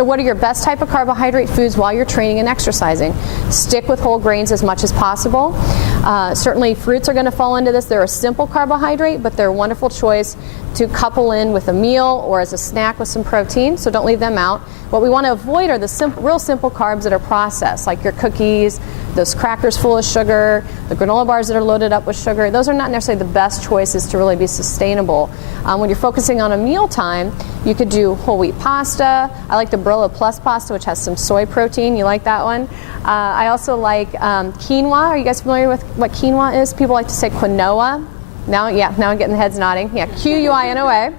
So what are your best type of carbohydrate foods while you're training and exercising? Stick with whole grains as much as possible. Certainly fruits are going to fall into this. They're a simple carbohydrate, but they're a wonderful choice to couple in with a meal or as a snack with some protein, so don't leave them out. What we want to avoid are the real simple carbs that are processed, like your cookies, those crackers full of sugar, the granola bars that are loaded up with sugar. Those are not necessarily the best choices to really be sustainable. When you're focusing on a meal time, you could do whole wheat pasta. I like the Barilla Plus pasta, which has some soy protein. You like that one? I also like quinoa. Are you guys familiar with what quinoa is? People like to say quinoa. Now I'm getting the heads nodding. Yeah, Quinoa.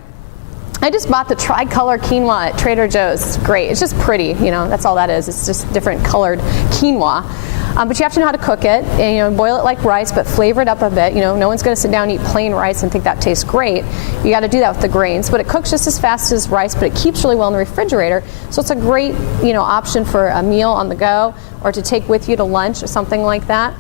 I just bought the tricolor quinoa at Trader Joe's. It's great. It's just pretty, that's all that is. It's just different colored quinoa. But you have to know how to cook it, and boil it like rice, but flavor it up a bit. No one's going to sit down and eat plain rice and think that tastes great. You got to do that with the grains, but it cooks just as fast as rice, but it keeps really well in the refrigerator. So it's a great, option for a meal on the go, or to take with you to lunch or something like that.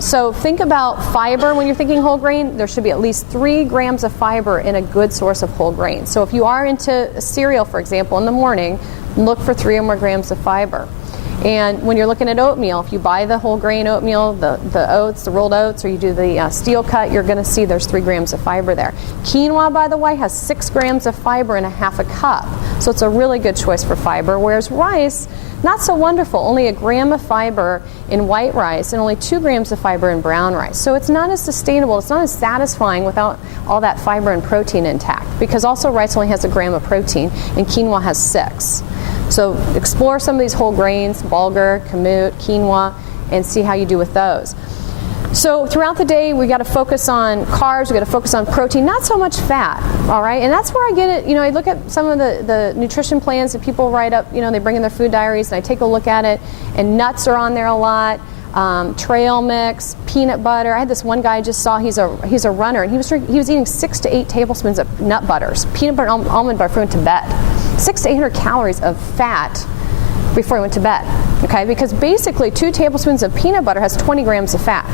So think about fiber when you're thinking whole grain. There should be at least 3 grams of fiber in a good source of whole grain. So if you are into cereal, for example, in the morning, look for 3 or more grams of fiber. And when you're looking at oatmeal, if you buy the whole grain oatmeal, the oats, the rolled oats, or you do the steel cut, you're going to see there's 3 grams of fiber there. Quinoa, by the way, has 6 grams of fiber in a half a cup. So it's a really good choice for fiber, whereas rice, not so wonderful. Only 1 gram of fiber in white rice and only 2 grams of fiber in brown rice. So it's not as sustainable, it's not as satisfying without all that fiber and protein intact, because also rice only has 1 gram of protein and quinoa has 6. So explore some of these whole grains, bulgur, kamut, quinoa, and see how you do with those. So throughout the day, we got to focus on carbs, we got to focus on protein, not so much fat, all right? And that's where I get it, I look at some of the nutrition plans that people write up, they bring in their food diaries, and I take a look at it, and nuts are on there a lot, trail mix, peanut butter. I had this one guy I just saw, he's a runner, and he was eating 6 to 8 tablespoons of nut butters, peanut butter and almond butter before he went to bed. 600 to 800 calories of fat before he went to bed, okay? Because basically 2 tablespoons of peanut butter has 20 grams of fat.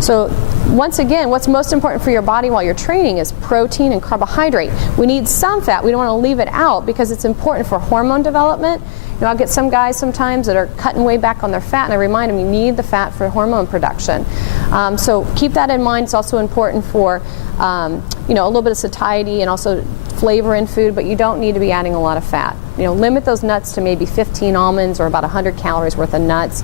So once again, what's most important for your body while you're training is protein and carbohydrate. We need some fat. We don't want to leave it out because it's important for hormone development. I'll get some guys sometimes that are cutting way back on their fat, and I remind them you need the fat for hormone production. So keep that in mind. It's also important for a little bit of satiety and also flavor in food, but you don't need to be adding a lot of fat. Limit those nuts to maybe 15 almonds or about 100 calories worth of nuts.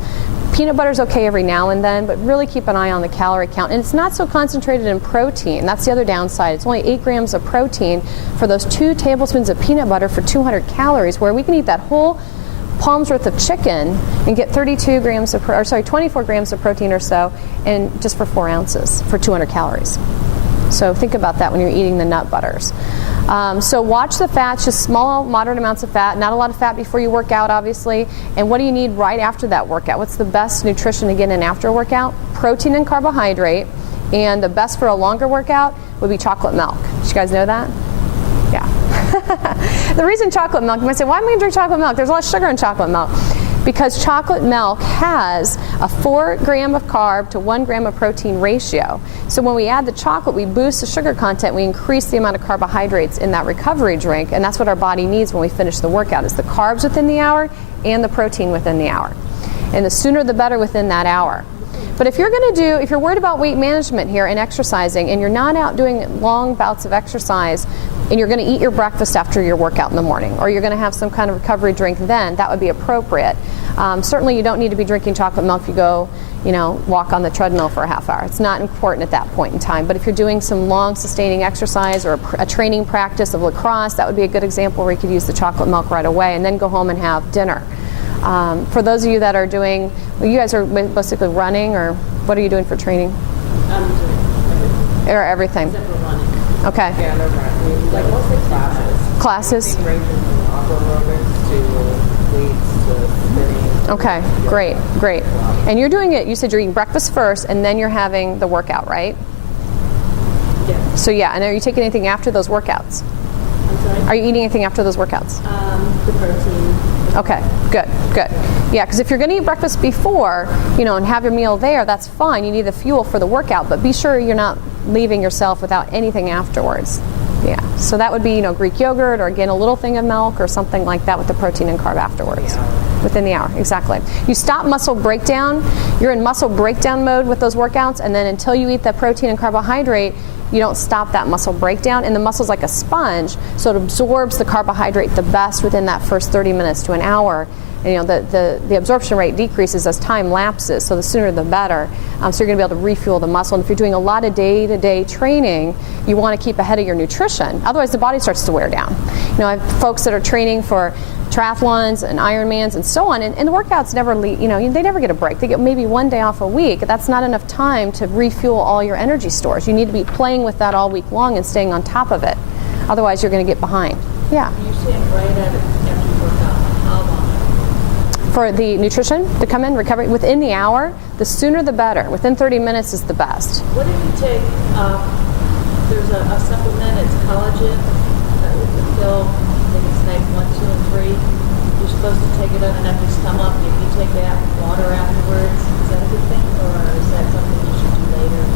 Peanut butter is okay every now and then, but really keep an eye on the calorie count. And it's not so concentrated in protein. That's the other downside. It's only 8 grams of protein for those 2 tablespoons of peanut butter for 200 calories, where we can eat that whole palm's worth of chicken and get 24 grams of protein or so, and just for 4 ounces for 200 calories. So think about that when you're eating the nut butters. So watch the fats, just small, moderate amounts of fat, not a lot of fat before you work out, obviously. And what do you need right after that workout? What's the best nutrition to get in after a workout? Protein and carbohydrate. And the best for a longer workout would be chocolate milk. Did you guys know that? Yeah. The reason chocolate milk, you might say, why am I going to drink chocolate milk? There's a lot of sugar in chocolate milk. Because chocolate milk has a 4 gram of carb to 1 gram of protein ratio. So when we add the chocolate, we boost the sugar content, we increase the amount of carbohydrates in that recovery drink, and that's what our body needs when we finish the workout, is the carbs within the hour and the protein within the hour. And the sooner the better within that hour. But if you're worried about weight management here and exercising, and you're not out doing long bouts of exercise, and you're going to eat your breakfast after your workout in the morning, or you're going to have some kind of recovery drink then, that would be appropriate. Certainly you don't need to be drinking chocolate milk if you go, walk on the treadmill for a half hour. It's not important at that point in time. But if you're doing some long sustaining exercise or a training practice of lacrosse, that would be a good example where you could use the chocolate milk right away and then go home and have dinner. For those of you that are doing, you guys are basically running, or what are you doing for training? I'm doing everything. Except for running. Okay. Yeah, no running. Like mostly classes. Classes? Everything ranges from aqua aerobics to weights to spinning. Okay, great. And you're doing it, you said you're eating breakfast first and then you're having the workout, right? Yeah. So yeah, and are you taking anything after those workouts? I'm sorry? Are you eating anything after those workouts? The protein. Okay, good. Yeah, because if you're going to eat breakfast before, and have your meal there, that's fine. You need the fuel for the workout, but be sure you're not leaving yourself without anything afterwards. Yeah, so that would be, you know, Greek yogurt, or again, a little thing of milk or something like that with the protein and carb afterwards. Within the hour, exactly. You stop muscle breakdown, you're in muscle breakdown mode with those workouts, and then until you eat that protein and carbohydrate, you don't stop that muscle breakdown, and the muscle's like a sponge, so it absorbs the carbohydrate the best within that first 30 minutes to an hour. And, you know, the absorption rate decreases as time lapses, so the sooner the better. So you're going to be able to refuel the muscle. And if you're doing a lot of day-to-day training, you want to keep ahead of your nutrition. Otherwise, the body starts to wear down. You know, I have folks that are training for triathlons and Ironmans and so on, and the workouts never, you know, they never get a break. They get maybe one day off a week. That's not enough time to refuel all your energy stores. You need to be playing with that all week long and staying on top of it. Otherwise, you're going to get behind. Yeah. You're saying right after you work out, how long? For the nutrition to come in, recovery, within the hour, the sooner the better. Within 30 minutes is the best. What if you take, there's a supplement, it's collagen, that will fill, I think it's type 1, 2, and 3. You're supposed to take it on an empty stomach. If you take that with water afterwards, is that a good thing, or is that something you should do later?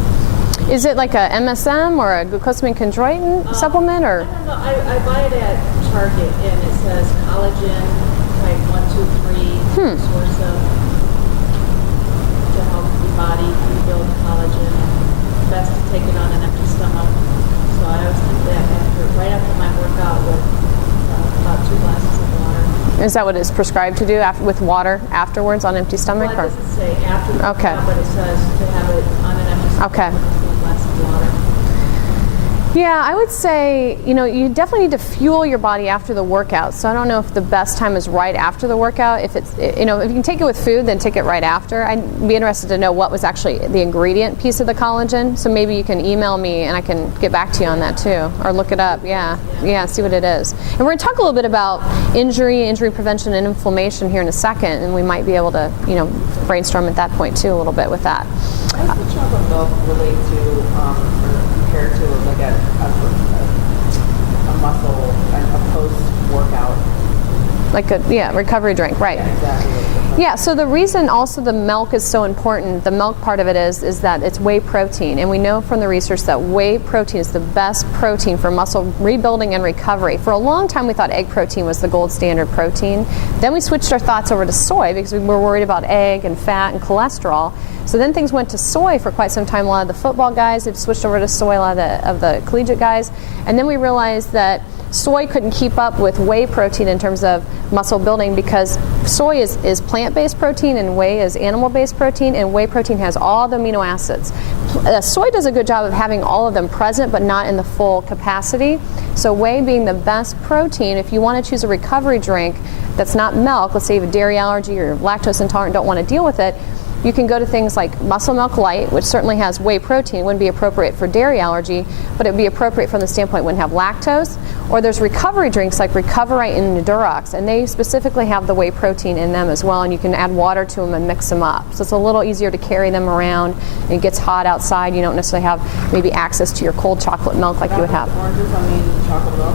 Is it like a MSM or a glucosamine chondroitin supplement, or? I don't know. I buy it at Target, and it says collagen type 1, 2, 3 source of to help your body rebuild collagen. Best to take it on an empty stomach. So I always take that right after my workout with about 2 glasses of water. Is that what it's prescribed to do with water afterwards on empty stomach? Well, it doesn't say after the Okay. workout, but it says to have it on an empty stomach Okay. with 2 glasses of water. Yeah, I would say, you know, you definitely need to fuel your body after the workout. So I don't know if the best time is right after the workout. If it's, you know, if you can take it with food, then take it right after. I'd be interested to know what was actually the ingredient piece of the collagen. So maybe you can email me and I can get back to you on that too, or look it up. Yeah, see what it is. And we're going to talk a little bit about injury prevention, and inflammation here in a second, and we might be able to, you know, brainstorm at that point too a little bit with that. How does the chocolate milk relate to, or compare to like a muscle, a post-workout? Like a recovery drink, right? Yeah, exactly. Yeah, so the reason also the milk is so important, the milk part of it is that it's whey protein. And we know from the research that whey protein is the best protein for muscle rebuilding and recovery. For a long time, we thought egg protein was the gold standard protein. Then we switched our thoughts over to soy because we were worried about egg and fat and cholesterol. So then things went to soy for quite some time. A lot of the football guys had switched over to soy, a lot of the collegiate guys. And then we realized that soy couldn't keep up with whey protein in terms of muscle building because soy is plant-based protein and whey is animal-based protein, and whey protein has all the amino acids. Soy does a good job of having all of them present but not in the full capacity. So whey being the best protein, if you want to choose a recovery drink that's not milk, let's say you have a dairy allergy or you're lactose intolerant, don't want to deal with it, you can go to things like Muscle Milk Light, which certainly has whey protein. It wouldn't be appropriate for dairy allergy, but it would be appropriate from the standpoint it wouldn't have lactose. Or there's recovery drinks like Recoverite and Endurax, and they specifically have the whey protein in them as well, and you can add water to them and mix them up. So it's a little easier to carry them around. It gets hot outside. You don't necessarily have maybe access to your cold chocolate milk like you would have. Oranges, chocolate milk,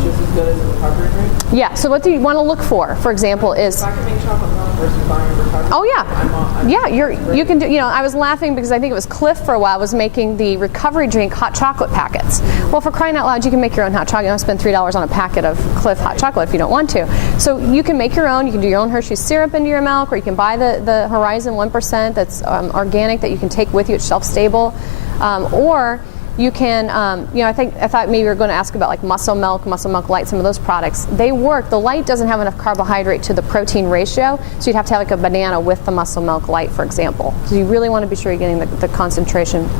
just as good as a recovery drink? Yeah, so what do you want to look for example, is... If I can make chocolate milk versus buying a recovery Oh yeah, I'm yeah. You can do. You know, I was laughing because I think it was Cliff for a while was making the recovery drink hot chocolate packets. Well, for crying out loud, you can make your own hot chocolate. You don't spend $3 on a packet of Cliff hot chocolate if you don't want to. So you can make your own. You can do your own Hershey's syrup into your milk, or you can buy the Horizon 1% that's organic that you can take with you. It's shelf stable, or you can, you know, I thought maybe you were going to ask about like Muscle Milk Light, some of those products. They work. The light doesn't have enough carbohydrate to the protein ratio, so you'd have to have like a banana with the Muscle Milk Light, for example. So you really want to be sure you're getting the concentration.